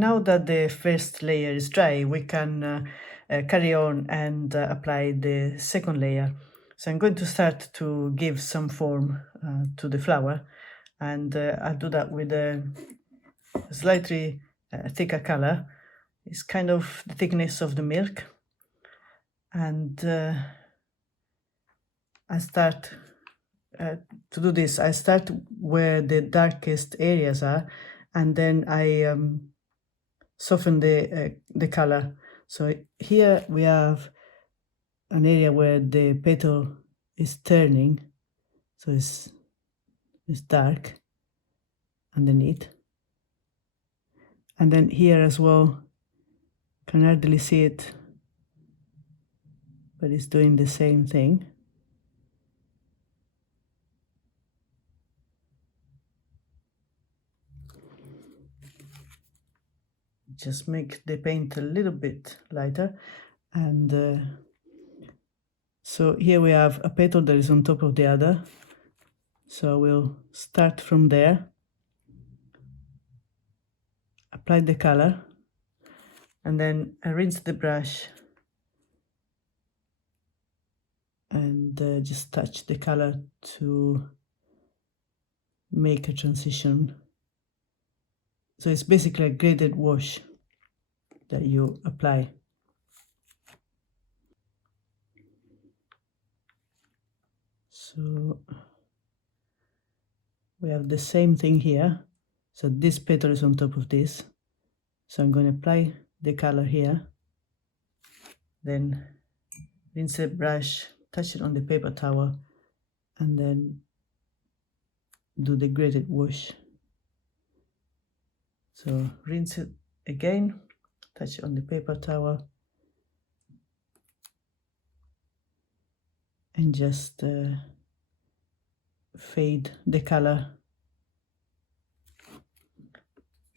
now that the first layer is dry, we can carry on and apply the second layer. So I'm going to start to give some form to the flower, and I'll do that with a slightly thicker color. It's kind of the thickness of the milk, and I start to do this. I start where the darkest areas are, and then I soften the color. So here we have an area where the petal is turning, so it's dark underneath. And then here as well, can hardly see it, but it's doing the same thing. Just make the paint a little bit lighter, and so here we have a petal that is on top of the other. So we'll start from there, apply the color, and then I rinse the brush and just touch the color to make a transition. So it's basically a graded wash that you apply. So we have the same thing here. So this petal is on top of this. So I'm going to apply the color here, then rinse the brush, touch it on the paper towel, and then do the graded wash. So rinse it again, touch it on the paper towel, and just fade the color.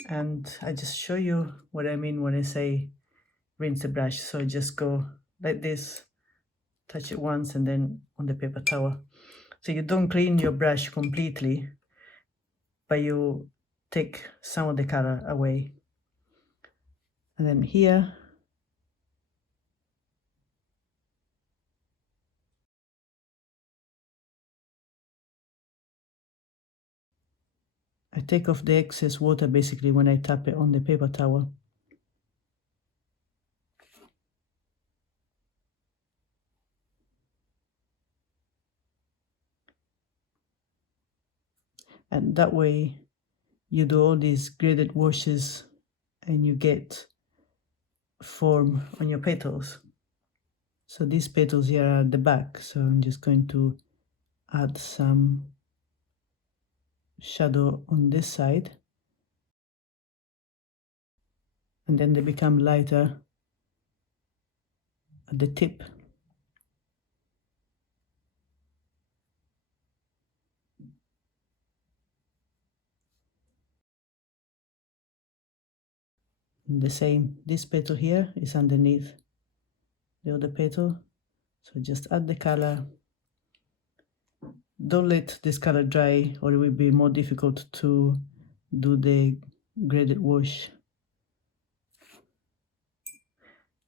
And I just show you what I mean when I say rinse the brush. So I just go like this, touch it once, and then on the paper towel. So you don't clean your brush completely, but you take some of the color away. And then here, I take off the excess water basically when I tap it on the paper towel. And that way you do all these graded washes and you get form on your petals. So these petals here are at the back, so I'm just going to add some shadow on this side, and then they become lighter at the tip. And the same, this petal here is underneath the other petal, so just add the color. Don't let this color dry or it will be more difficult to do the graded wash.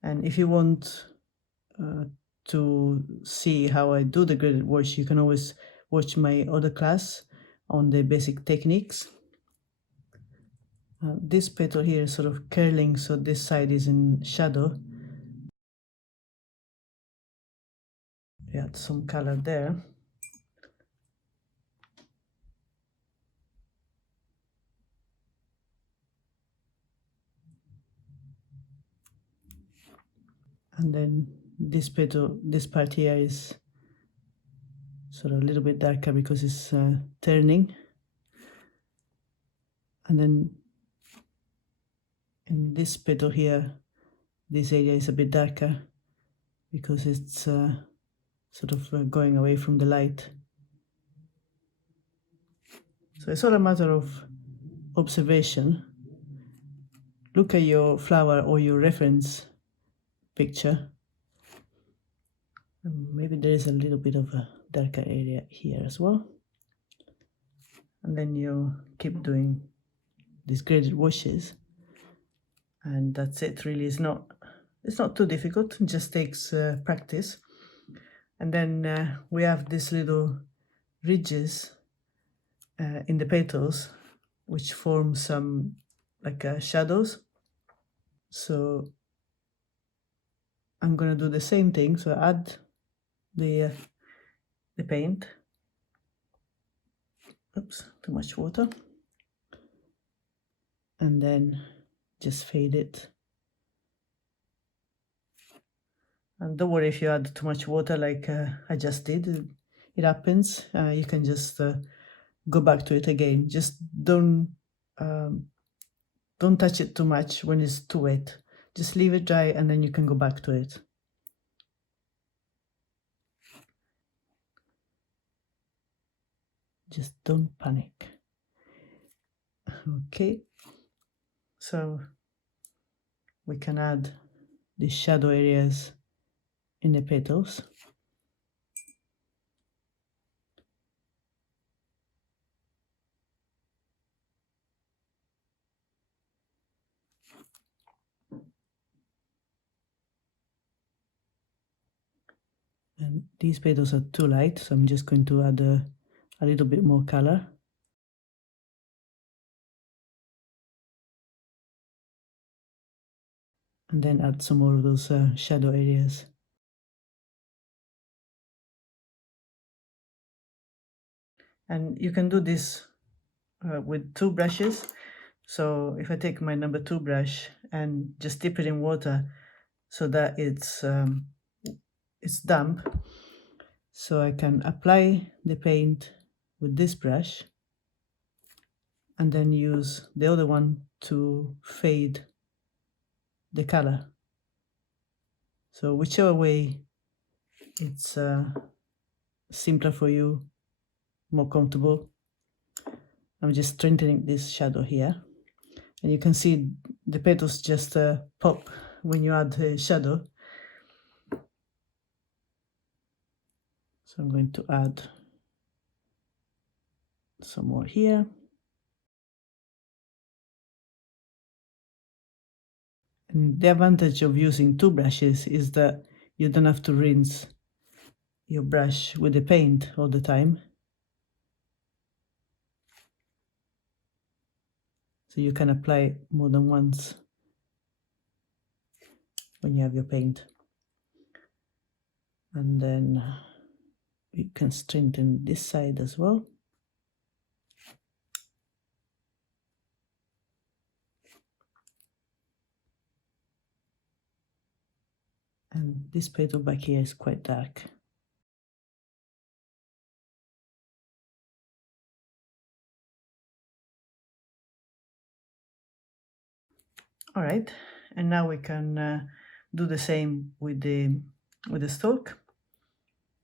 And if you want to see how I do the graded wash, you can always watch my other class on the basic techniques. This petal here is sort of curling, so this side is in shadow. Add some color there. And then this petal, this part here is sort of a little bit darker because it's turning. And then in this petal here, this area is a bit darker because it's sort of going away from the light. So it's all a matter of observation. Look at your flower or your reference picture. And maybe there is a little bit of a darker area here as well. And then you keep doing these graded washes And that's it, really. It's not too difficult, it just takes practice. And then we have these little ridges in the petals, which form some like shadows. So I'm gonna do the same thing. So I add the paint. Oops, too much water. And then just fade it. And don't worry if you add too much water, like I just did. It happens. You can just go back to it again. Just don't touch it too much when it's too wet. Just leave it dry and then you can go back to it. Just don't panic. Okay, so we can add the shadow areas in the petals. And these petals are too light, so I'm just going to add a little bit more color. And then add some more of those shadow areas. And you can do this with 2 brushes. So if I take my number 2 brush and just dip it in water so that it's damp, so I can apply the paint with this brush and then use the other one to fade the color. So whichever way it's simpler for you, more comfortable. I'm just strengthening this shadow here, and you can see the petals just pop when you add the shadow. So I'm going to add some more here. And the advantage of using 2 brushes is that you don't have to rinse your brush with the paint all the time. So you can apply more than once when you have your paint. And then we can strengthen this side as well. And this petal back here is quite dark. All right, and now we can do the same with the stalk.